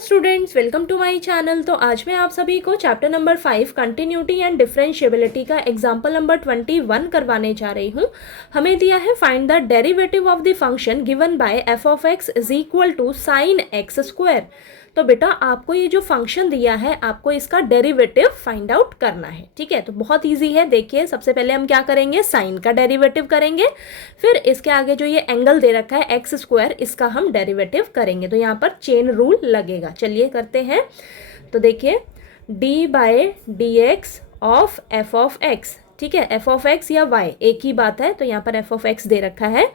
Students, welcome to my channel. तो आज मैं आप सभी को chapter number 5 continuity and differentiability का एग्जांपल नंबर 21 करवाने जा रही हूँ। हमें दिया है find the derivative of the function given by f of x is equal to sine x square. तो बेटा आपको ये जो फंक्शन दिया है आपको इसका डेरिवेटिव फाइंड आउट करना है। ठीक है, तो बहुत इजी है। देखिए सबसे पहले हम क्या करेंगे, साइन का डेरिवेटिव करेंगे, फिर इसके आगे जो ये एंगल दे रखा है एक्स स्क्वायर, इसका हम डेरिवेटिव करेंगे। तो यहाँ पर चेन रूल लगेगा। चलिए करते हैं। तो देखिए d by d x of f of x, ठीक है, एफ ऑफ एक्स या वाई एक ही बात है। तो यहाँ पर एफ ऑफ एक्स दे रखा है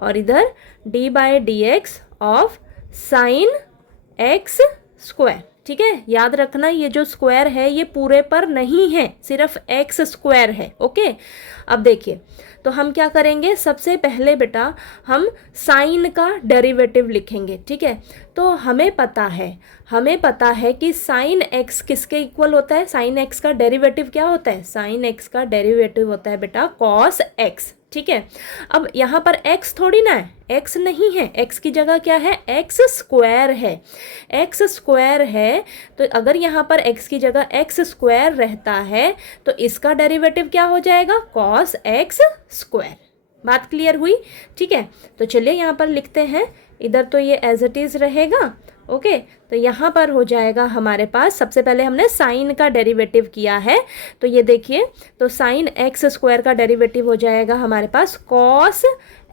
और इधर d by d x of sine x square. ठीक है, याद रखना ये जो स्क्वायर है ये पूरे पर नहीं है, सिर्फ एक्स स्क्वायर है। ओके, अब देखिए तो हम क्या करेंगे, सबसे पहले बेटा हम साइन का डेरिवेटिव लिखेंगे। ठीक है, तो हमें पता है कि साइन एक्स किसके इक्वल होता है। साइन एक्स का डेरिवेटिव क्या होता है, साइन एक्स का डेरिवेटिव होता है बेटा कॉस एक्स। ठीक है, अब यहाँ पर x थोड़ी ना है, x नहीं है, x की जगह क्या है, x स्क्वायर है। x स्क्वायर है तो अगर यहाँ पर x की जगह x स्क्वायर रहता है तो इसका डेरिवेटिव क्या हो जाएगा, cos x स्क्वायर। बात क्लियर हुई। ठीक है, तो चलिए यहाँ पर लिखते हैं। इधर तो ये एज इट इज़ रहेगा। ओके, तो यहाँ पर हो जाएगा हमारे पास, सबसे पहले हमने साइन का डेरिवेटिव किया है तो ये देखिए, तो साइन एक्स स्क्वायर का डेरिवेटिव हो जाएगा हमारे पास कॉस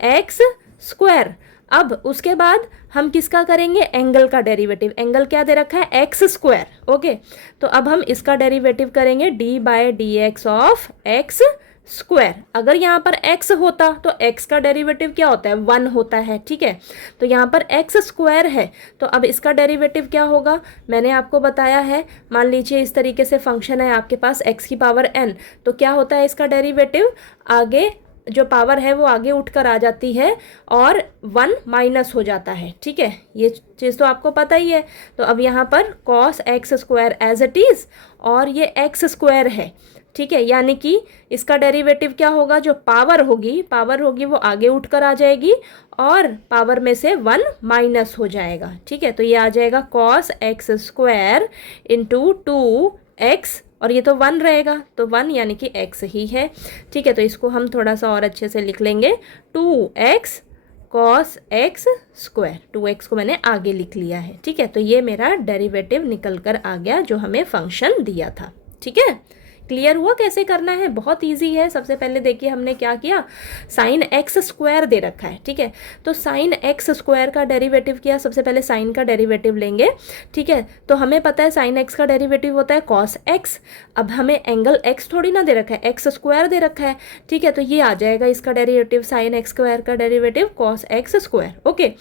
एक्स स्क्वायर। अब उसके बाद हम किसका करेंगे, एंगल का डेरिवेटिव। एंगल क्या दे रखा है, एक्स स्क्वायर। ओके, तो अब हम इसका डेरिवेटिव करेंगे d by d x of x square. अगर यहाँ पर x होता तो x का डेरिवेटिव क्या होता है, 1 होता है। ठीक है, तो यहाँ पर x स्क्वायर है तो अब इसका डेरिवेटिव क्या होगा, मैंने आपको बताया है। मान लीजिए इस तरीके से फंक्शन है आपके पास x की पावर n, तो क्या होता है इसका डेरिवेटिव, आगे जो पावर है वो आगे उठकर आ जाती है और 1 माइनस हो जाता है। ठीक है, ये चीज़ तो आपको पता ही है। तो अब यहाँ पर cos x square as it is और ये x स्क्वायर है। ठीक है, यानी कि इसका डेरिवेटिव क्या होगा, जो पावर होगी वो आगे उठकर आ जाएगी और पावर में से 1 माइनस हो जाएगा। ठीक है, तो ये आ जाएगा cos x square into 2x और ये तो 1 रहेगा, तो 1 यानी कि x ही है। ठीक है, तो इसको हम थोड़ा सा और अच्छे से लिख लेंगे, 2x cos x square. 2x को मैंने आगे लिख लिया है। ठीक है, तो ये मेरा डेरिवेटिव निकल कर आ गया जो हमें फंक्शन दिया था। ठीक है, क्लियर हुआ कैसे करना है, बहुत इजी है। सबसे पहले देखिए हमने क्या किया, साइन एक्स स्क्वायर दे रखा है। ठीक है, तो साइन एक्स स्क्वायर का डेरिवेटिव किया, सबसे पहले साइन का डेरिवेटिव लेंगे। ठीक है, तो हमें पता है साइन एक्स का डेरिवेटिव होता है कॉस एक्स। अब हमें एंगल एक्स थोड़ी ना दे रखा है, एक्स स्क्वायर दे रखा है। ठीक है, तो ये आ जाएगा इसका डेरिवेटिव, साइन एक्स स्क्वायर का derivative cos x square. Okay,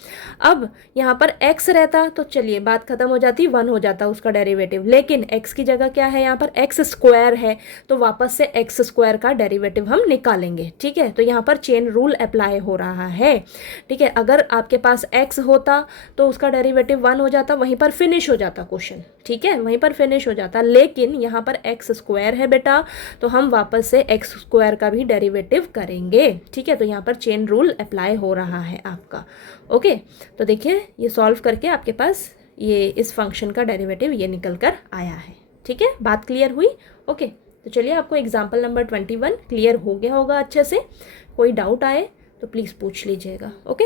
अब यहाँ पर एक्स रहता तो चलिए बात खत्म हो जाती, 1 हो जाता उसका डेरिवेटिव, लेकिन एक्स की जगह क्या है, यहाँ पर एक्स स्क्वायर है तो वापस से एक्स स्क्वायर का डेरिवेटिव हम निकालेंगे। ठीक है, तो यहाँ पर चेन रूल अप्लाई हो रहा है। ठीक है, अगर आपके पास x होता तो उसका डेरिवेटिव 1 हो जाता, वहीं पर फिनिश हो जाता क्वेश्चन। ठीक है, वहीं पर फिनिश हो जाता, लेकिन यहाँ पर एक्स स्क्वायर है बेटा तो हम वापस से एक्स स्क्वायर का भी डेरिवेटिव करेंगे। ठीक है, तो यहाँ पर चेन रूल अप्लाई हो रहा है आपका। ओके, तो देखिए ये सॉल्व करके आपके पास ये इस फंक्शन का डेरिवेटिव ये निकल कर आया है। ठीक है, बात क्लियर हुई। ओके, तो चलिए आपको एग्जाम्पल नंबर 21 क्लियर हो गया होगा अच्छे से। कोई डाउट आए तो प्लीज़ पूछ लीजिएगा। ओके।